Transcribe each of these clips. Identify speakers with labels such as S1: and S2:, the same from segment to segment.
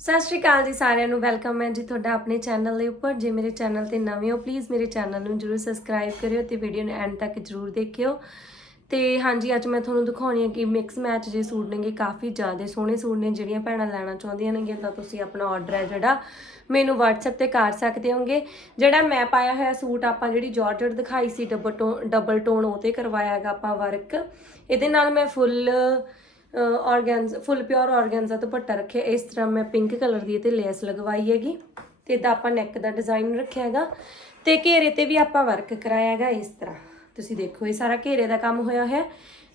S1: ਸਤਿ ਸ਼੍ਰੀ ਅਕਾਲ ਜੀ ਸਾਰਿਆਂ ਨੂੰ, ਵੈਲਕਮ ਹੈ ਜੀ ਤੁਹਾਡਾ ਆਪਣੇ ਚੈਨਲ ਦੇ ਉੱਪਰ। ਜੇ ਮੇਰੇ ਚੈਨਲ ਤੇ ਨਵੇਂ ਹੋ ਪਲੀਜ਼ ਮੇਰੇ ਚੈਨਲ ਨੂੰ ਜਰੂਰ ਸਬਸਕ੍ਰਾਈਬ ਕਰਿਓ ਤੇ ਵੀਡੀਓ ਨੂੰ ਐਂਡ ਤੱਕ ਜਰੂਰ ਦੇਖਿਓ। ਤੇ ਹਾਂਜੀ, ਅੱਜ ਮੈਂ ਤੁਹਾਨੂੰ ਦਿਖਾਉਣੀ ਹੈ ਕਿ ਮਿਕਸ ਮੈਚ ਜੇ ਸੂਟ ਨੇਗੇ, ਕਾਫੀ ਜ਼ਿਆਦਾ ਸੋਹਣੇ ਸੂਟ ਨੇ, ਜਿਹੜੀਆਂ ਭੈਣਾਂ ਲੈਣਾ ਚਾਹੁੰਦੀਆਂ ਨੇਗੀਆਂ, ਤਾਂ ਤੁਸੀਂ ਆਪਣਾ ਆਰਡਰ ਹੈ ਜਿਹੜਾ ਮੈਨੂੰ WhatsApp ਤੇ ਕਰ ਸਕਦੇ ਹੋਗੇ। ਜਿਹੜਾ ਮੈਂ ਪਾਇਆ ਹੋਇਆ ਸੂਟ ਆਪਾਂ ਜਿਹੜੀ ਜਾਰਜਟ ਦਿਖਾਈ ਸੀ ਡਬਲ ਟੋਨ ਡਬਲ ਟੋਨ ਉਹ ਤੇ ਕਰਵਾਇਆ ਹੈਗਾ ਆਪਾਂ ਵਰਕ ਇਹਦੇ ਨਾਲ ਮੈਂ ਫੁੱਲ ਆਰਗੈਂਜ਼ ਫੁੱਲ ਪਿਓਰ ਆਰਗੈਂਜ਼ਾ ਦੁਪੱਟਾ ਰੱਖਿਆ। ਇਸ ਤਰ੍ਹਾਂ ਮੈਂ ਪਿੰਕ ਕਲਰ ਦੀ ਤੇ ਲੇਸ ਲਗਵਾਈ ਹੈਗੀ। ਤੇ ਇਦਾਂ ਆਪਾਂ ਨੈਕ ਦਾ ਡਿਜ਼ਾਈਨ ਰੱਖਿਆ ਹੈਗਾ। ਤੇ ਘੇਰੇ ਤੇ ਵੀ ਆਪਾਂ ਵਰਕ ਕਰਾਇਆ ਹੈਗਾ ਇਸ ਤਰ੍ਹਾਂ। ਤੁਸੀਂ ਦੇਖੋ, ਇਹ ਸਾਰਾ ਘੇਰੇ ਦਾ ਕੰਮ ਹੋਇਆ ਹੋਇਆ।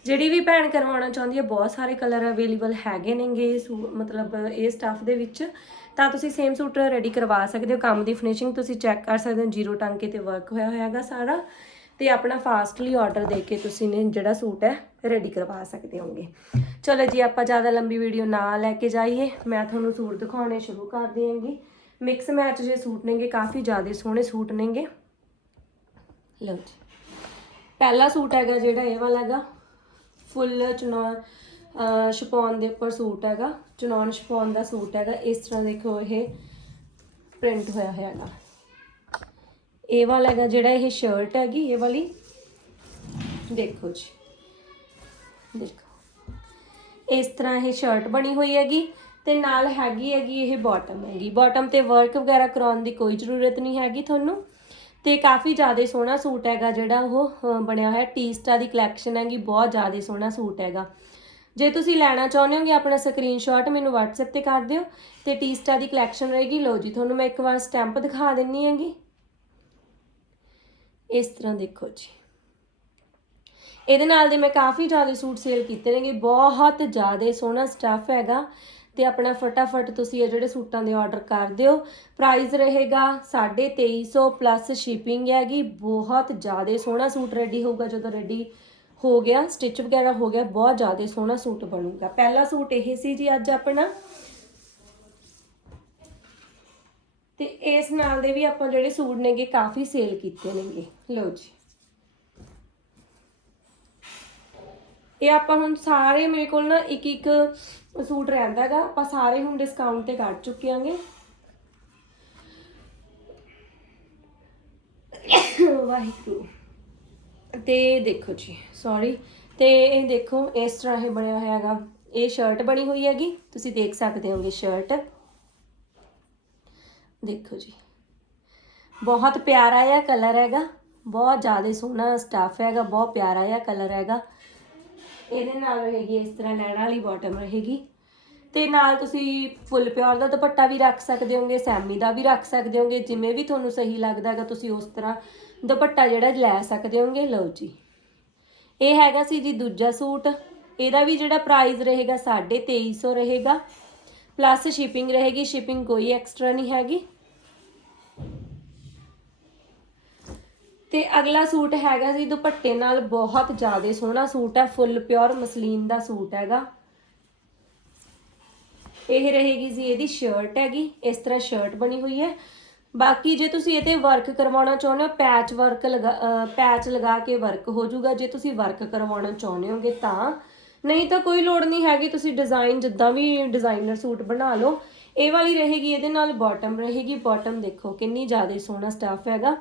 S1: ਜਿਹੜੀ ਵੀ ਭੈਣ ਕਰਵਾਉਣਾ ਚਾਹੁੰਦੀ ਹੈ, ਬਹੁਤ ਸਾਰੇ ਕਲਰ ਅਵੇਲੇਬਲ ਹੈਗੇ ਨੇਗੇ ਸੂ- ਮਤਲਬ ਇਹ ਸਟਾਫ ਦੇ ਵਿੱਚ। ਤਾਂ ਤੁਸੀਂ ਸੇਮ ਸੂਟ ਰੈਡੀ ਕਰਵਾ ਸਕਦੇ ਹੋ। ਕੰਮ ਦੀ ਫਿਨਿਸ਼ਿੰਗ ਤੁਸੀਂ ਚੈੱਕ ਕਰ ਸਕਦੇ ਹੋ। ਜ਼ੀਰੋ ਟਾਂਕੇ ਤੇ ਵਰਕ ਹੋਇਆ ਹੋਇਆ ਹੈਗਾ ਸਾਰਾ। ਤੇ ਆਪਣਾ ਫਾਸਟਲੀ ਆਰਡਰ ਦੇ ਕੇ ਤੁਸੀਂ ਨੇ ਜਿਹੜਾ ਸੂਟ ਹੈ ਰੈਡੀ ਕਰਵਾ ਸਕਦੇ ਹੋਗੇ ਚਲੋ ਜੀ, ਆਪਾਂ ਜ਼ਿਆਦਾ ਲੰਬੀ ਵੀਡੀਓ ਨਾ ਲੈ ਕੇ ਜਾਈਏ। ਮੈਂ ਤੁਹਾਨੂੰ ਸੂਟ ਦਿਖਾਉਣੇ ਸ਼ੁਰੂ ਕਰ ਦਿਆਂਗੀ। ਮਿਕਸ ਮੈਚ ਜੇ ਸੂਟ ਨੇਗੇ, ਕਾਫੀ ਜ਼ਿਆਦਾ ਸੋਹਣੇ ਸੂਟ ਨੇਗੇ। ਲਓ ਜੀ। ਪਹਿਲਾ ਸੂਟ ਹੈਗਾ ਜਿਹੜਾ ਇਹ ਵਾਲਾ ਹੈਗਾ। ਫੁੱਲ ਚੁਨਾਨ ਸ਼ਪੌਨ ਦੇ ਉੱਪਰ ਸੂਟ ਹੈਗਾ। ਚੁਨਾਨ ਸ਼ਪੌਨ ਦਾ ਸੂਟ ਹੈਗਾ। ਇਸ ਤਰ੍ਹਾਂ ਦੇਖੋ ਇਹ ਪ੍ਰਿੰਟ ਹੋਇਆ ਹੋਇਆ ਹੈਗਾ। ਇਹ ਵਾਲਾ ਹੈਗਾ ਜਿਹੜਾ ਇਹ ਸ਼ਰਟ ਹੈਗੀ, ਇਹ ਵਾਲੀ। ਦੇਖੋ ਜੀ। ਦੇਖੋ। ਇਸ ਤਰ੍ਹਾਂ ਇਹ ਸ਼ਰਟ ਬਣੀ ਹੋਈ ਹੈਗੀ ਤੇ ਨਾਲ ਹੈਗੀ ਹੈਗੀ ਇਹ ਬਾਟਮ ਹੈਗੀ। ਬਾਟਮ ਤੇ ਵਰਕ ਵਗੈਰਾ ਕਰਾਉਣ ਦੀ ਕੋਈ ਜ਼ਰੂਰਤ ਨਹੀਂ ਹੈਗੀ ਤੁਹਾਨੂੰ। ਤੇ ਕਾਫੀ ਜ਼ਿਆਦਾ ਸੋਹਣਾ ਸੂਟ ਹੈਗਾ ਜਿਹੜਾ ਉਹ ਬਣਿਆ ਹੋਇਆ। ਟੀਸਟਾ ਦੀ ਕਲੈਕਸ਼ਨ ਹੈਗੀ, ਬਹੁਤ ਜ਼ਿਆਦਾ ਸੋਹਣਾ ਸੂਟ ਹੈਗਾ। ਜੇ ਤੁਸੀਂ ਲੈਣਾ ਚਾਹੁੰਦੇ ਹੋਗੇ ਆਪਣਾ ਸਕਰੀਨਸ਼ਾਟ ਮੈਨੂੰ WhatsApp ਤੇ ਕਰ ਦਿਓ। ਤੇ ਟੀਸਟਾ ਦੀ ਕਲੈਕਸ਼ਨ ਰਹੇਗੀ। ਲਓ ਜੀ, ਤੁਹਾਨੂੰ ਮੈਂ ਇੱਕ ਵਾਰ ਸਟੈਂਪ ਦਿਖਾ ਦਿੰਨੀ ਹੈਗੀ। ਇਸ ਤਰ੍ਹਾਂ ਦੇਖੋ ਜੀ। ਇਹਦੇ ਨਾਲ ਦੇ ਮੈਂ ਕਾਫੀ ਜ਼ਿਆਦਾ ਸੂਟ ਸੇਲ ਕੀਤੇ ਨੇਗੇ, ਬਹੁਤ ਜ਼ਿਆਦਾ ਸੋਹਣਾ ਸਟੱਫ ਹੈਗਾ ਤੇ ਆਪਣਾ ਫਟਾਫਟ ਤੁਸੀਂ ਇਹ ਜਿਹੜੇ ਸੂਟਾਂ ਦੇ ਆਰਡਰ ਕਰ ਦਿਓ। ਪ੍ਰਾਈਸ ਰਹੇਗਾ 2350 ਪਲੱਸ ਸ਼ਿਪਿੰਗ ਹੈਗੀ, ਬਹੁਤ ਜ਼ਿਆਦਾ ਸੋਹਣਾ ਸੂਟ ਰੈਡੀ ਹੋਊਗਾ ਜਦੋਂ ਰੈਡੀ ਹੋ ਗਿਆ ਸਟਿਚ ਵਗੈਰਾ ਹੋ ਗਿਆ, ਬਹੁਤ ਜ਼ਿਆਦਾ ਸੋਹਣਾ ਸੂਟ ਬਣੂਗਾ। ਪਹਿਲਾ ਸੂਟ ਇਹ ਸੀ ਜੀ ਅੱਜ ਆਪਣਾ। ਤੇ ਇਸ ਨਾਲ ਦੇ ਵੀ ਆਪਾਂ ਜਿਹੜੇ ਸੂਟ ਨੇਗੇ, ਕਾਫੀ ਸੇਲ ਕੀਤੇ ਨੇਗੇ। ਲਓ ਜੀ। ਇਹ ਆਪਾਂ ਹੁਣ ਸਾਰੇ ਮੇਰੇ ਕੋਲ ਨਾ ਇੱਕ ਇੱਕ ਸੂਟ ਰਹਿੰਦਾ ਹੈਗਾ। ਆਪਾਂ ਸਾਰੇ ਹੁਣ ਡਿਸਕਾਊਂਟ ਤੇ ਕੱਢ ਚੁੱਕੇ ਆਂਗੇ। ਵਾਹਿਗੁਰੂ। ਤੇ ਦੇਖੋ ਜੀ ਸੌਰੀ ਤੇ ਇਹ ਦੇਖੋ, ਇਸ ਤਰ੍ਹਾਂ ਇਹ ਬਣਿਆ ਹੋਇਆ ਹੈਗਾ। ਇਹ ਸ਼ਰਟ ਬਣੀ ਹੋਈ ਹੈਗੀ। ਤੁਸੀਂ ਦੇਖ ਸਕਦੇ ਹੋਗੇ ਸ਼ਰਟ ਦੇਖੋ ਜੀ। ਬਹੁਤ ਪਿਆਰਾ ਜਿਹਾ ਕਲਰ ਹੈਗਾ। ਬਹੁਤ ਜ਼ਿਆਦਾ ਸੋਹਣਾ ਸਟਾਫ ਹੈਗਾ। ਬਹੁਤ ਪਿਆਰਾ ਜਿਹਾ ਕਲਰ ਹੈਗਾ। ਇਹਦੇ ਨਾਲ ਰਹੇਗੀ ਇਸ ਤਰ੍ਹਾਂ ਲੈਣ ਵਾਲੀ ਬਾਟਮ ਰਹੇਗੀ। ਤੇ ਨਾਲ ਤੁਸੀਂ ਫੁੱਲ ਪਿਓਰ ਦਾ ਦੁਪੱਟਾ ਵੀ ਰੱਖ ਸਕਦੇ ਹੋਗੇ, ਸੈਮੀ ਦਾ ਵੀ ਰੱਖ ਸਕਦੇ ਹੋਗੇ, ਜਿਵੇਂ ਵੀ ਤੁਹਾਨੂੰ ਸਹੀ ਲੱਗਦਾ ਹੈਗਾ, ਤੁਸੀਂ ਉਸ ਤਰ੍ਹਾਂ ਦੁਪੱਟਾ ਜਿਹੜਾ ਲੈ ਸਕਦੇ ਹੋਗੇ। ਲਓ ਜੀ। ਇਹ ਹੈਗਾ ਸੀ ਜੀ ਦੂਜਾ ਸੂਟ। ਇਹਦਾ ਵੀ ਜਿਹੜਾ ਪ੍ਰਾਈਸ ਰਹੇਗਾ 2350 ਰਹੇਗਾ। ਪਲੱਸ ਸ਼ਿਪਿੰਗ ਰਹੇਗੀ ਸ਼ਿਪਿੰਗ ਕੋਈ ਐਕਸਟਰਾ ਨਹੀਂ ਹੈਗੀ। ਤੇ ਅਗਲਾ ਸੂਟ ਹੈਗਾ ਜੀ, ਦੁਪੱਟੇ ਨਾਲ ਬਹੁਤ ਜ਼ਿਆਦਾ ਸੋਹਣਾ ਸੂਟ ਹੈ ਫੁੱਲ ਪਿਓਰ ਮਸਲੀਨ ਦਾ ਸੂਟ ਹੈਗਾ। ਇਹ ਰਹੇਗੀ ਜੀ, ਇਹਦੀ ਸ਼ਰਟ ਹੈਗੀ, ਇਸ ਤਰ੍ਹਾਂ ਸ਼ਰਟ ਬਣੀ ਹੋਈ ਹੈ। ਬਾਕੀ ਜੇ ਤੁਸੀਂ ਇਹਤੇ ਵਰਕ ਕਰਵਾਉਣਾ ਚਾਹੁੰਦੇ ਹੋ ਪੈਚ ਵਰਕ ਲਗਾ ਪੈਚ ਲਗਾ ਕੇ ਵਰਕ ਹੋ ਜਾਊਗਾ, ਜੇ ਤੁਸੀਂ ਵਰਕ ਕਰਵਾਉਣਾ ਚਾਹੁੰਦੇ ਹੋਗੇ ਤਾਂ। ਨਹੀਂ ਤਾਂ ਕੋਈ ਲੋੜ ਨਹੀਂ ਹੈਗੀ, ਤੁਸੀਂ ਡਿਜ਼ਾਈਨ ਜਿੱਦਾਂ ਵੀ ਡਿਜ਼ਾਈਨਰ ਸੂਟ ਬਣਾ ਲਓ। ਇਹ ਵਾਲੀ ਰਹੇਗੀ, ਇਹਦੇ ਨਾਲ ਬਾਟਮ ਰਹੇਗੀ। ਬਾਟਮ ਦੇਖੋ, ਕਿੰਨੀ ਜ਼ਿਆਦਾ ਸੋਹਣਾ ਸਟਾਫ ਹੈਗਾ।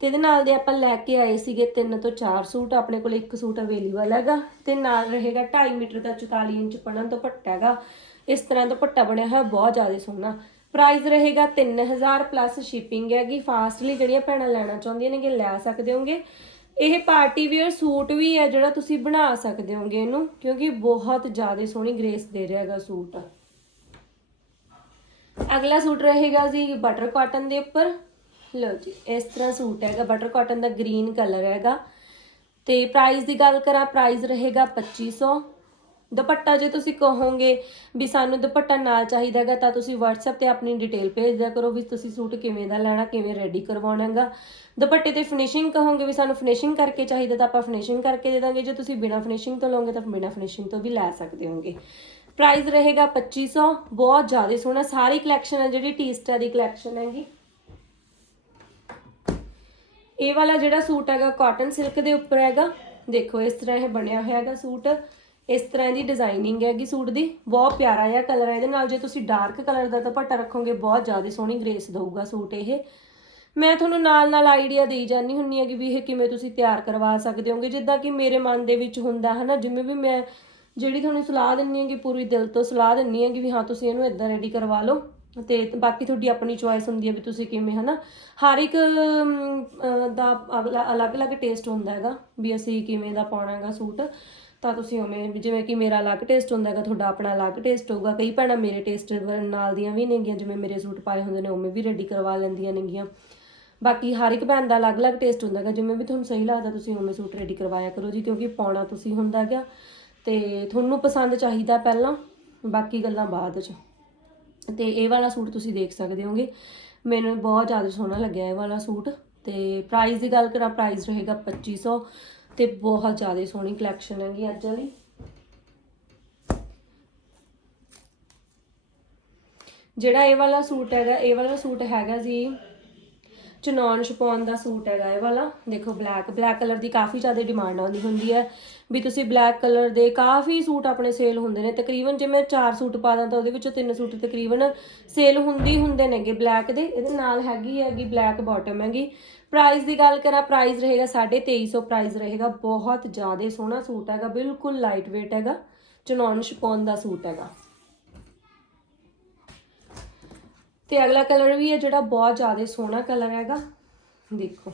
S1: ਤੇ ਇਹਦੇ ਨਾਲ ਦੇ ਆਪਾਂ ਲੈ ਕੇ ਆਏ ਸੀਗੇ ਤਿੰਨ ਤੋਂ ਚਾਰ ਸੂਟ, ਆਪਣੇ ਕੋਲ ਇੱਕ ਸੂਟ ਅਵੇਲੇਬਲ ਹੈਗਾ ਤੇ ਨਾਲ ਰਹੇਗਾ 2.5 ਮੀਟਰ ਦਾ 44 ਇੰਚ ਪਣਾ ਦੁਪੱਟਾ ਹੈਗਾ। ਇਸ ਤਰ੍ਹਾਂ ਦੁਪੱਟਾ ਬਣਿਆ ਹੋਇਆ, ਬਹੁਤ ਜ਼ਿਆਦਾ ਸੋਹਣਾ। ਪ੍ਰਾਈਸ ਰਹੇਗਾ 3000 ਪਲੱਸ ਸ਼ਿਪਿੰਗ ਹੈਗੀ। ਫਾਸਟਲੀ ਜਿਹੜੀਆਂ ਭੈਣਾਂ ਲੈਣਾ ਚਾਹੁੰਦੀਆਂ ਨੇਗੇ ਲੈ ਸਕਦੇ ਹੋਗੇ ਇਹ ਪਾਰਟੀ ਵੇਅਰ ਸੂਟ ਵੀ ਹੈ ਜਿਹੜਾ ਤੁਸੀਂ ਬਣਾ ਸਕਦੇ ਹੋਗੇ ਇਹਨੂੰ, ਕਿਉਂਕਿ ਬਹੁਤ ਜ਼ਿਆਦਾ ਸੋਹਣੀ ਗ੍ਰੇਸ ਦੇ ਰਿਹਾ ਹੈਗਾ ਸੂਟ। ਅਗਲਾ ਸੂਟ ਰਹੇਗਾ ਜੀ ਬਟਰ ਕਾਟਨ ਦੇ ਉੱਪਰ। ਲਓ ਜੀ, ਇਸ ਤਰ੍ਹਾਂ ਸੂਟ ਹੈਗਾ ਬਟਰ ਕਾਟਨ ਦਾ ਗ੍ਰੀਨ ਕਲਰ ਹੈਗਾ। ਤੇ ਪ੍ਰਾਈਸ ਦੀ ਗੱਲ ਕਰਾਂ ਪ੍ਰਾਈਸ ਰਹੇਗਾ 2500 ਦੁਪੱਟਾ ਜੇ ਤੁਸੀਂ ਕਹੋਗੇ ਵੀ ਸਾਨੂੰ ਦੁਪੱਟਾ ਨਾਲ ਚਾਹੀਦਾ ਹੈਗਾ, ਤਾਂ ਤੁਸੀਂ WhatsApp ਤੇ ਆਪਣੀ ਡਿਟੇਲ ਭੇਜ ਦਿਆ ਕਰੋ ਵੀ ਤੁਸੀਂ ਸੂਟ ਕਿਵੇਂ ਦਾ ਲੈਣਾ, ਕਿਵੇਂ ਰੈਡੀ ਕਰਵਾਉਣਾ ਹੈਗਾ। ਦੁਪੱਟੇ ਤੇ ਫਿਨਿਸ਼ਿੰਗ ਕਹੋਗੇ ਵੀ ਸਾਨੂੰ ਫਿਨਿਸ਼ਿੰਗ ਕਰਕੇ ਚਾਹੀਦਾ, ਤਾਂ ਆਪਾਂ ਫਿਨਿਸ਼ਿੰਗ ਕਰਕੇ ਦੇ ਦਾਂਗੇ। ਜੇ ਤੁਸੀਂ ਬਿਨਾ ਫਿਨਿਸ਼ਿੰਗ ਤੋਂ ਲਓਗੇ ਤਾਂ ਬਿਨਾ ਫਿਨਿਸ਼ਿੰਗ ਤੋਂ ਵੀ ਲੈ ਸਕਦੇ ਹੋਗੇ। ਪ੍ਰਾਈਸ ਰਹੇਗਾ 2500 ਬਹੁਤ ਜ਼ਿਆਦਾ ਸੋਹਣਾ, ਸਾਰੀ ਕਲੈਕਸ਼ਨ ਹੈ ਜਿਹੜੀ ਟੀਸਟਾ ਦੀ ਕਲੈਕਸ਼ਨ ਹੈਗੀ। ਇਹ ਵਾਲਾ ਜਿਹੜਾ ਸੂਟ ਹੈਗਾ ਕਾਟਨ ਸਿਲਕ ਦੇ ਉੱਪਰ ਹੈਗਾ। ਦੇਖੋ, ਇਸ ਤਰ੍ਹਾਂ ਇਹ ਬਣਿਆ ਹੋਇਆ ਹੈਗਾ ਸੂਟ। ਇਸ ਤਰ੍ਹਾਂ ਦੀ ਡਿਜ਼ਾਈਨਿੰਗ ਹੈਗੀ ਸੂਟ ਦੀ। ਬਹੁਤ ਪਿਆਰਾ ਜਿਹਾ ਕਲਰ ਹੈ ਇਹਦੇ ਨਾਲ ਜੇ ਤੁਸੀਂ ਡਾਰਕ ਕਲਰ ਦਾ ਦੁਪੱਟਾ ਰੱਖੋਗੇ, ਬਹੁਤ ਜ਼ਿਆਦਾ ਸੋਹਣੀ ਗ੍ਰੇਸ ਦਊਗਾ ਸੂਟ ਇਹ। ਮੈਂ ਤੁਹਾਨੂੰ ਨਾਲ ਨਾਲ ਆਈਡੀਆ ਦੇਈ ਜਾਨੀ ਹੁੰਨੀ ਆ ਕਿ ਵੀ ਇਹ ਕਿਵੇਂ ਤੁਸੀਂ ਤਿਆਰ ਕਰਵਾ ਸਕਦੇ ਹੋਗੇ। ਜਿੱਦਾਂ ਕਿ ਮੇਰੇ ਮਨ ਦੇ ਵਿੱਚ ਹੁੰਦਾ ਹੈ ਨਾ ਜਿਵੇਂ ਵੀ ਮੈਂ ਜਿਹੜੀ ਤੁਹਾਨੂੰ ਸਲਾਹ ਦਿੰਨੀ ਹੈ ਕਿ ਪੂਰੀ ਦਿਲ ਤੋਂ ਸਲਾਹ ਦਿੰਨੀ ਹੈ ਕਿ ਵੀ ਹਾਂ, ਤੁਸੀਂ ਇਹਨੂੰ ਇਦਾਂ ਰੈਡੀ ਕਰਵਾ ਲਓ। ਤੇ ਬਾਕੀ ਤੁਹਾਡੀ ਆਪਣੀ ਚੁਆਇਸ ਹੁੰਦੀ ਹੈ ਵੀ ਤੁਸੀਂ ਕਿਵੇਂ ਹਨਾ? ਹਰ ਇੱਕ ਅਮ, ਅਹ, ਦਾ ਅਗਲਾ ਅਲੱਗ-ਅਲੱਗ ਟੇਸਟ ਹੁੰਦਾ ਹੈਗਾ ਵੀ ਅਸੀਂ ਕਿਵੇਂ ਦਾ ਪਾਉਣਾ ਹੈਗਾ ਸੂਟ। ਤਾਂ ਤੁਸੀਂ ਉਵੇਂ ਵੀ ਜਿਵੇਂ ਕਿ ਮੇਰਾ ਅਲੱਗ ਟੇਸਟ ਹੁੰਦਾ ਹੈਗਾ ਤੁਹਾਡਾ ਆਪਣਾ ਅਲੱਗ ਟੇਸਟ ਹੋਊਗਾ। ਕਈ ਭੈਣਾਂ ਮੇਰੇ ਟੇਸਟ ਨਾਲ ਦੀਆਂ ਵੀ ਨੇਗੀਆਂ ਜਿਵੇਂ ਮੇਰੇ ਸੂਟ ਪਾਏ ਹੁੰਦੇ ਨੇ ਉਵੇਂ ਵੀ ਰੈਡੀ ਕਰਵਾ ਲੈਂਦੀਆਂ ਨੇਗੀਆਂ। ਬਾਕੀ ਹਰ ਇੱਕ ਭੈਣ ਦਾ ਅਲੱਗ-ਅਲੱਗ ਟੇਸਟ ਹੁੰਦਾ ਹੈਗਾ ਜਿਵੇਂ ਵੀ ਤੁਹਾਨੂੰ ਸਹੀ ਲੱਗਦਾ ਤੁਸੀਂ ਉਵੇਂ ਸੂਟ ਰੈਡੀ ਕਰਵਾਇਆ ਕਰੋ ਜੀ ਕਿਉਂਕਿ ਪਾਉਣਾ ਤੁਸੀਂ ਹੁੰਦਾ ਹੈਗਾ। ਤੇ ਤੁਹਾਨੂੰ ਪਸੰਦ ਚਾਹੀਦਾ ਪਹਿਲਾਂ ਬਾਕੀ ਗੱਲਾਂ ਬਾਅਦ ਚ। ਤੇ ਇਹ ਵਾਲਾ ਸੂਟ ਤੁਸੀਂ ਦੇਖ ਸਕਦੇ ਹੋਗੇ। ਮੈਨੂੰ ਬਹੁਤ ਜ਼ਿਆਦਾ ਸੋਹਣਾ ਲੱਗਿਆ ਇਹ ਵਾਲਾ ਸੂਟ ਤੇ ਪ੍ਰਾਈਸ ਦੀ ਗੱਲ ਕਰਾਂ ਪ੍ਰਾਈਸ ਰਹੇਗਾ 2500 ਤੇ ਬਹੁਤ ਜ਼ਿਆਦਾ ਸੋਹਣੀ ਕਲੈਕਸ਼ਨ ਹੈਗੀ ਅੱਜ ਵਾਲੀ। ਜਿਹੜਾ ਇਹ ਵਾਲਾ ਸੂਟ ਹੈਗਾ, ਇਹ ਵਾਲਾ ਸੂਟ ਹੈਗਾ ਜੀ ਚਨੌਨ ਛਪਾਉਣ ਦਾ ਸੂਟ ਹੈਗਾ ਇਹ ਵਾਲਾ। ਦੇਖੋ ਬਲੈਕ ਬਲੈਕ ਕਲਰ ਦੀ ਕਾਫੀ ਜ਼ਿਆਦਾ ਡਿਮਾਂਡ ਆਉਂਦੀ ਹੁੰਦੀ ਹੈ। ਵੀ ਤੁਸੀਂ ਬਲੈਕ ਕਲਰ ਦੇ ਕਾਫੀ ਸੂਟ ਆਪਣੇ ਸੇਲ ਹੁੰਦੇ ਨੇ। ਤਕਰੀਬਨ ਜੇ ਮੈਂ 4 ਸੂਟ ਪਾ ਦਾਂ ਤਾਂ ਉਹਦੇ ਵਿੱਚੋਂ ਤਿੰਨ ਸੂਟ ਤਕਰੀਬਨ ਸੇਲ ਹੁੰਦੀ ਹੀ ਹੁੰਦੇ ਨੇਗੇ ਬਲੈਕ ਦੇ। ਇਹਦੇ ਨਾਲ ਹੈਗੀ ਹੈਗੀ ਬਲੈਕ ਬਾਟਮ ਹੈਗੀ। ਪ੍ਰਾਈਸ ਦੀ ਗੱਲ ਕਰਾਂ ਪ੍ਰਾਈਸ ਰਹੇਗਾ 2350 ਪ੍ਰਾਈਸ ਰਹੇਗਾ ਬਹੁਤ ਜ਼ਿਆਦਾ ਸੋਹਣਾ ਸੂਟ ਹੈਗਾ। ਬਿਲਕੁਲ ਲਾਈਟ weight ਹੈਗਾ। ਚਨੌਨ ਛਪਾਉਣ ਦਾ ਸੂਟ ਹੈਗਾ। ਤੇ ਅਗਲਾ ਕਲਰ ਵੀ ਹੈ ਜਿਹੜਾ ਬਹੁਤ ਜ਼ਿਆਦਾ ਸੋਹਣਾ ਕਲਰ ਹੈਗਾ। ਦੇਖੋ।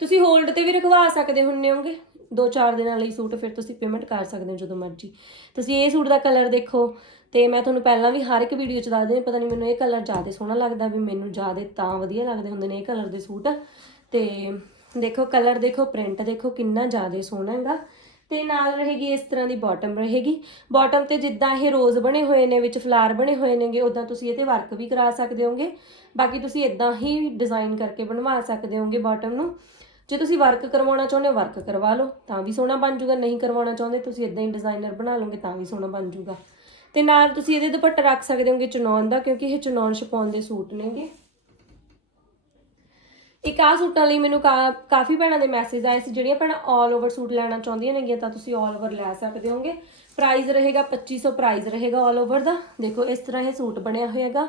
S1: ਤੁਸੀਂ ਹੋਲਡ ਤੇ ਵੀ ਰਖਵਾ ਸਕਦੇ ਹੁੰਨੇ ਹੋਗੇ। ਦੋ ਚਾਰ ਦਿਨਾਂ ਲਈ ਸੂਟ ਫਿਰ ਤੁਸੀਂ ਪੇਮੈਂਟ ਕਰ ਸਕਦੇ ਹੋ ਜਦੋਂ ਮਰਜ਼ੀ। ਤੁਸੀਂ ਇਹ ਸੂਟ ਦਾ ਕਲਰ ਦੇਖੋ ਤੇ ਮੈਂ ਤੁਹਾਨੂੰ ਪਹਿਲਾਂ ਵੀ ਹਰ ਇੱਕ ਵੀਡੀਓ ਚ ਦੱਸਦੀ ਹਾਂ, ਪਤਾ ਨਹੀਂ ਮੈਨੂੰ ਇਹ ਕਲਰ ਜ਼ਿਆਦਾ ਸੋਹਣਾ ਲੱਗਦਾ ਵੀ ਮੈਨੂੰ ਜ਼ਿਆਦਾ ਤਾਂ ਵਧੀਆ ਲੱਗਦੇ ਹੁੰਦੇ ਨੇ ਇਹ ਕਲਰ ਦੇ ਸੂਟ। ਤੇ ਦੇਖੋ, ਕਲਰ ਦੇਖੋ ਪ੍ਰਿੰਟ ਦੇਖੋ ਕਿੰਨਾ ਜ਼ਿਆਦਾ ਸੋਹਣਾ ਹੈਗਾ। ਤੇ ਨਾਲ ਰਹੇਗੀ ਇਸ ਤਰ੍ਹਾਂ ਦੀ ਬਾਟਮ ਰਹੇਗੀ। ਬਾਟਮ ਤੇ ਜਿੱਦਾਂ ਇਹ ਰੋਜ਼ ਬਣੇ ਹੋਏ ਨੇ, ਵਿੱਚ ਫਲਾਰ ਬਣੇ ਹੋਏ ਨੇਗੇ ਉਦਾਂ ਤੁਸੀਂ ਇਹਤੇ ਵਰਕ ਵੀ ਕਰਾ ਸਕਦੇ ਹੋਗੇ। ਬਾਕੀ ਤੁਸੀਂ ਇਦਾਂ ਹੀ ਡਿਜ਼ਾਈਨ ਕਰਕੇ ਬਣਵਾ ਸਕਦੇ ਹੋਗੇ ਬਾਟਮ ਨੂੰ। ਜੇ ਤੁਸੀਂ ਵਰਕ ਕਰਵਾਉਣਾ ਚਾਹੁੰਦੇ ਹੋ ਵਰਕ ਕਰਵਾ ਲਓ। ਤਾਂ ਵੀ ਸੋਹਣਾ ਬਣ ਜਾਊਗਾ ਨਹੀਂ ਕਰਵਾਉਣਾ ਚਾਹੁੰਦੇ, ਤੁਸੀਂ ਇਦਾਂ ਹੀ ਡਿਜ਼ਾਈਨਰ ਬਣਾ ਲਓਗੇ, ਤਾਂ ਵੀ ਸੋਹਣਾ ਬਣ ਜਾਊਗਾ ਤੇ ਨਾਲ ਤੁਸੀਂ ਇਹਦੇ ਦੁਪੱਟਾ ਰੱਖ ਸਕਦੇ ਹੋਗੇ ਚਨੌਨ ਦਾ, ਕਿਉਂਕਿ ਇਹ ਚਨੌਨ ਛਪਾਉਣ ਦੇ ਸੂਟ ਨੇਗੇ। ਇੱਕ ਆ ਸੂਟਾਂ ਲਈ ਮੈਨੂੰ ਕਾਫੀ ਭੈਣਾਂ ਦੇ ਮੈਸੇਜ ਆਏ ਸੀ, ਜਿਹੜੀਆਂ ਭੈਣਾਂ ਆਲ ਓਵਰ ਸੂਟ ਲੈਣਾ ਚਾਹੁੰਦੀਆਂ ਨੇਗੀਆਂ, ਤਾਂ ਤੁਸੀਂ ਆਲ ਓਵਰ ਲੈ ਸਕਦੇ ਹੋਗੇ ਪ੍ਰਾਈਜ਼ ਰਹੇਗਾ 2500 ਪ੍ਰਾਈਜ਼ ਰਹੇਗਾ ਆਲ ਓਵਰ ਦਾ। ਦੇਖੋ, ਇਸ ਤਰ੍ਹਾਂ ਇਹ ਸੂਟ ਬਣਿਆ ਹੋਇਆਗਾ।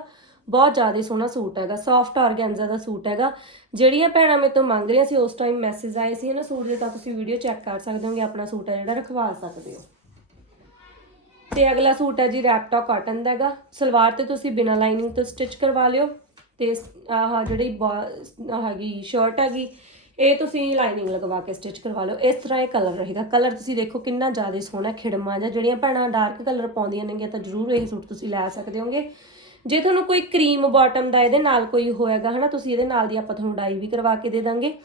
S1: ਬਹੁਤ ਜ਼ਿਆਦਾ ਸੋਹਣਾ ਸੂਟ ਹੈਗਾ ਸੌਫਟ ਆਰਗੈਂਜ਼ਾ ਦਾ ਸੂਟ ਹੈਗਾ। ਜਿਹੜੀਆਂ ਭੈਣਾਂ ਮੇਰੇ ਤੋਂ ਮੰਗ ਰਹੀਆਂ ਸੀ, ਉਸ ਟਾਈਮ ਮੈਸੇਜ ਆਏ ਸੀ ਇਹਨਾਂ ਸੂਟ ਦੇ, ਤਾਂ ਤੁਸੀਂ ਵੀਡੀਓ ਚੈੱਕ ਕਰ ਸਕਦੇ ਹੋਗੇ ਆਪਣਾ ਸੂਟ ਹੈ ਜਿਹੜਾ, ਰਖਵਾ ਸਕਦੇ ਹੋ। ਤੇ ਅਗਲਾ ਸੂਟ ਹੈ ਜੀ ਰੈਪਟਾ ਕਾਟਨ ਦਾ ਹੈਗਾ। ਸਲਵਾਰ ਤੇ ਤੁਸੀਂ ਬਿਨਾ ਲਾਈਨਿੰਗ ਤੋਂ ਸਟਿਚ ਕਰਵਾ ਲਿਓ। ਤੇ ਆਹ ਜਿਹੜੀ ਬਾ- ਹੈਗੀ ਸ਼ਰਟ ਹੈਗੀ, ਇਹ ਤੁਸੀਂ ਲਾਈਨਿੰਗ ਲਗਵਾ ਕੇ ਸਟਿਚ ਕਰਵਾ ਲਓ। ਇਸ ਤਰ੍ਹਾਂ ਇਹ ਕਲਰ ਰਹੇਗਾ। ਕਲਰ ਤੁਸੀਂ ਦੇਖੋ ਕਿੰਨਾ ਜ਼ਿਆਦਾ ਸੋਹਣਾ, ਖਿੜਮਾ ਜਾਂ ਜਿਹੜੀਆਂ ਭੈਣਾਂ ਡਾਰਕ ਕਲਰ ਪਾਉਂਦੀਆਂ ਨੇਗੀਆਂ ਤਾਂ ਜ਼ਰੂਰ ਇਹ ਸੂਟ ਤੁਸੀਂ ਲੈ ਸਕਦੇ ਹੋਗੇ। ਜੇ ਤੁਹਾਨੂੰ ਕੋਈ ਕਰੀਮ ਬਾਟਮ ਦਾ ਇਹਦੇ ਨਾਲ ਕੋਈ ਹੋਏਗਾ, ਹਨਾ, ਤੁਸੀਂ ਇਹਦੇ ਨਾਲ ਦੀ ਆਪਾਂ ਤੁਹਾਨੂੰ ਡਾਈ ਵੀ ਕਰਵਾ ਕੇ ਦੇ ਦਾਂਗੇ।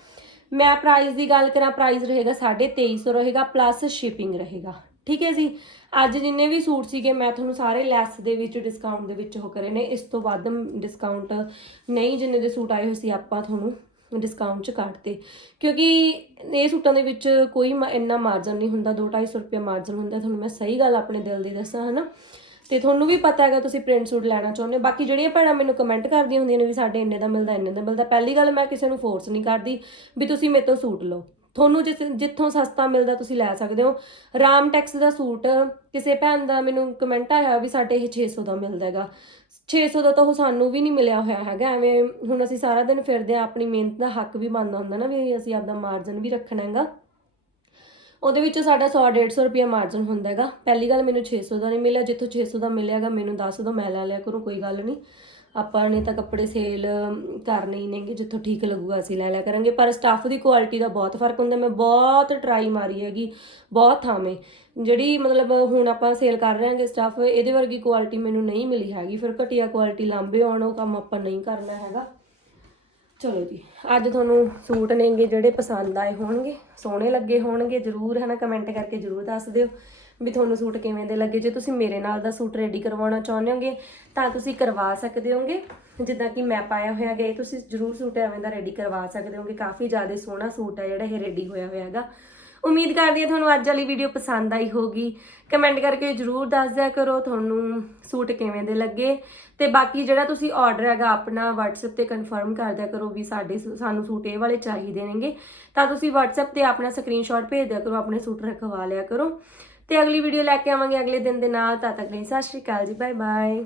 S1: ਮੈਂ ਪ੍ਰਾਈਸ ਦੀ ਗੱਲ ਕਰਾਂ ਪ੍ਰਾਈਸ ਰਹੇਗਾ 2350 ਰਹੇਗਾ ਪਲੱਸ ਸ਼ਿਪਿੰਗ ਰਹੇਗਾ। ਠੀਕ ਹੈ ਜੀ? ਅੱਜ ਜਿੰਨੇ ਵੀ ਸੂਟ ਸੀਗੇ, ਮੈਂ ਤੁਹਾਨੂੰ ਸਾਰੇ ਲੈਸ ਦੇ ਵਿੱਚ ਡਿਸਕਾਊਂਟ ਦੇ ਵਿੱਚ ਉਹ ਕਰੇ ਨੇ। ਇਸ ਤੋਂ ਵੱਧ ਡਿਸਕਾਊਂਟ ਨਹੀਂ ਜਿੰਨੇ ਦੇ ਸੂਟ ਆਏ ਹੋਏ ਸੀ, ਆਪਾਂ ਤੁਹਾਨੂੰ ਡਿਸਕਾਊਂਟ ਚ ਕੱਟਤੇ ਕਿਉਂਕਿ ਇਹ ਸੂਟਾਂ ਦੇ ਵਿੱਚ ਕੋਈ ਮ- ਇੰਨਾ ਮਾਰਜਨ ਨਹੀਂ ਹੁੰਦਾ 2-250 ਰੁਪਏ ਮਾਰਜਨ ਹੁੰਦਾ। ਤੁਹਾਨੂੰ ਮੈਂ ਸਹੀ ਗੱਲ ਆਪਣੇ ਦਿਲ ਦੀ ਦੱਸਾਂ, ਹਨਾ? ਤੇ ਤੁਹਾਨੂੰ ਵੀ ਪਤਾ ਹੈਗਾ, ਤੁਸੀਂ ਪ੍ਰਿੰਟ ਸੂਟ ਲੈਣਾ ਚਾਹੁੰਦੇ ਹੋ। ਬਾਕੀ ਜਿਹੜੀਆਂ ਭੈਣਾਂ ਮੈਨੂੰ ਕਮੈਂਟ ਕਰਦੀਆਂ ਹੁੰਦੀਆਂ ਨੇ ਵੀ ਸਾਡੇ ਇੰਨੇ ਦਾ ਮਿਲਦਾ, ਇੰਨੇ ਦਾ ਮਿਲਦਾ, ਪਹਿਲੀ ਗੱਲ ਮੈਂ ਕਿਸੇ ਨੂੰ ਫੋਰਸ ਨਹੀਂ ਕਰਦੀ ਵੀ ਤੁਸੀਂ ਮੇਰੇ ਤੋਂ ਸੂਟ ਲਓ। ਤੁਹਾਨੂੰ ਜਿਸ ਜਿੱਥੋਂ ਸਸਤਾ ਮਿਲਦਾ ਤੁਸੀਂ ਲੈ ਸਕਦੇ ਹੋ। ਰਾਮ ਟੈਕਸ ਦਾ ਸੂਟ, ਕਿਸੇ ਭੈਣ ਦਾ ਮੈਨੂੰ ਕਮੈਂਟ ਆਇਆ ਵੀ ਸਾਡੇ ਇਹ 600 ਦਾ ਮਿਲਦਾ ਹੈਗਾ। 600 ਦਾ ਤਾਂ ਉਹ ਸਾਨੂੰ ਵੀ ਨਹੀਂ ਮਿਲਿਆ ਹੋਇਆ ਹੈਗਾ, ਐਵੇਂ ਹੁਣ ਅਸੀਂ ਸਾਰਾ ਦਿਨ ਫਿਰਦੇ ਆ ਆਪਣੀ ਮਿਹਨਤ ਦਾ ਹੱਕ ਵੀ ਬਣਦਾ ਹੁੰਦਾ ਨਾ ਵੀ ਅਸੀਂ ਆਪਦਾ ਮਾਰਜਨ ਵੀ ਰੱਖਣਾ ਹੈਗਾ। ਉਹਦੇ ਵਿੱਚ ਸਾਡਾ 100 150 ਰੁਪਏ ਮਾਰਜਨ ਹੁੰਦਾ ਹੈਗਾ। ਪਹਿਲੀ ਗੱਲ ਮੈਨੂੰ 600 ਦਾ ਨਹੀਂ ਮਿਲਿਆ, ਜਿੱਥੋਂ 600 ਦਾ ਮਿਲਿਆਗਾ ਮੈਨੂੰ ਦੱਸ ਦਿਓ ਮੈਂ ਲੈ ਲਿਆ ਕਰੂੰ, ਕੋਈ ਗੱਲ ਨਹੀਂ। ਆਪਾਂ ਨੇ ਤਾਂ ਕੱਪੜੇ ਸੇਲ ਕਰਨੇ ਹੀ ਨੇਗੇ, ਜਿੱਥੋਂ ਠੀਕ ਲੱਗੂਗਾ ਅਸੀਂ ਲੈ ਲਿਆ ਕਰਾਂਗੇ। ਪਰ ਸਟਾਫ ਦੀ ਕੁਆਲਿਟੀ ਦਾ ਬਹੁਤ ਫ਼ਰਕ ਹੁੰਦਾ, ਮੈਂ ਬਹੁਤ ਟਰਾਈ ਮਾਰੀ ਹੈਗੀ, ਬਹੁਤ ਥਾਵੇਂ। ਜਿਹੜੀ ਮਤਲਬ ਹੁਣ ਆਪਾਂ ਸੇਲ ਕਰ ਰਹੇ ਹਾਂਗੇ ਸਟਾਫ ਇਹਦੇ ਵਰਗੀ ਕੁਆਲਿਟੀ ਮੈਨੂੰ ਨਹੀਂ ਮਿਲੀ ਹੈਗੀ। ਫਿਰ ਘਟੀਆ ਕੁਆਲਿਟੀ ਲਾਂਬੇ ਆਉਣ, ਉਹ ਕੰਮ ਆਪਾਂ ਨਹੀਂ ਕਰਨਾ ਹੈਗਾ। ਚਲੋ ਜੀ, ਅੱਜ ਤੁਹਾਨੂੰ ਸੂਟ ਨੇਗੇ ਜਿਹੜੇ ਪਸੰਦ ਆਏ ਹੋਣਗੇ, ਸੋਹਣੇ ਲੱਗੇ ਹੋਣਗੇ, ਜਰੂਰ ਹਨਾ ਕਮੈਂਟ ਕਰਕੇ ਜਰੂਰ ਦੱਸ ਦਿਓ ਵੀ ਤੁਹਾਨੂੰ ਸੂਟ ਕਿਵੇਂ ਦੇ ਲੱਗੇ। ਜੇ ਤੁਸੀਂ ਮੇਰੇ ਨਾਲ ਦਾ ਸੂਟ ਰੈਡੀ ਕਰਵਾਉਣਾ ਚਾਹੁੰਦੇ ਹੋਗੇ, ਤਾਂ ਤੁਸੀਂ ਕਰਵਾ ਸਕਦੇ ਹੋਗੇ। ਜਿੱਦਾਂ ਕਿ ਮੈਂ ਪਾਇਆ ਹੋਇਆ ਗਾ, ਇਹ ਤੁਸੀਂ ਜਰੂਰ ਸੂਟ ਐਵੇਂ ਦਾ ਰੈਡੀ ਕਰਵਾ ਸਕਦੇ ਹੋਗੇ। ਕਾਫੀ ਜ਼ਿਆਦਾ ਸੋਹਣਾ ਸੂਟ ਹੈ ਜਿਹੜਾ ਇਹ ਰੈਡੀ ਹੋਇਆ ਹੋਇਆ ਹੈਗਾ ਉਮੀਦ ਕਰਦੀ ਹਾਂ ਤੁਹਾਨੂੰ ਅੱਜ ਵਾਲੀ ਵੀਡੀਓ ਪਸੰਦ ਆਈ ਹੋਗੀ ਕਮੈਂਟ ਕਰਕੇ ਜਰੂਰ ਦੱਸ ਦਿਆ ਕਰੋ ਤੁਹਾਨੂੰ ਸੂਟ ਕਿਵੇਂ ਦੇ ਲੱਗੇ। ਤੇ ਬਾਕੀ ਜਿਹੜਾ ਤੁਸੀਂ ਆਰਡਰ ਹੈਗਾ ਆਪਣਾ WhatsApp ਤੇ ਕਨਫਰਮ ਕਰ ਦਿਆ ਕਰੋ ਵੀ ਸਾਡੇ ਸੂ- ਸਾਨੂੰ ਸੂਟ ਇਹ ਵਾਲੇ ਚਾਹੀਦੇ ਨੇਗੇ। ਤਾਂ ਤੁਸੀਂ WhatsApp ਤੇ ਆਪਣਾ ਸਕਰੀਨਸ਼ਾਟ ਭੇਜ ਦਿਆ ਕਰੋ, ਆਪਣੇ ਸੂਟ ਰਖਵਾ ਲਿਆ ਕਰੋ। ਤੇ ਅਗਲੀ ਵੀਡੀਓ ਲੈ ਕੇ ਆਵਾਂਗੇ ਅਗਲੇ ਦਿਨ ਦੇ ਨਾਲ, ਤਦ ਤੱਕ ਲਈ ਸਤਿ ਸ਼੍ਰੀ ਅਕਾਲ ਜੀ ਬਾਏ ਬਾਏ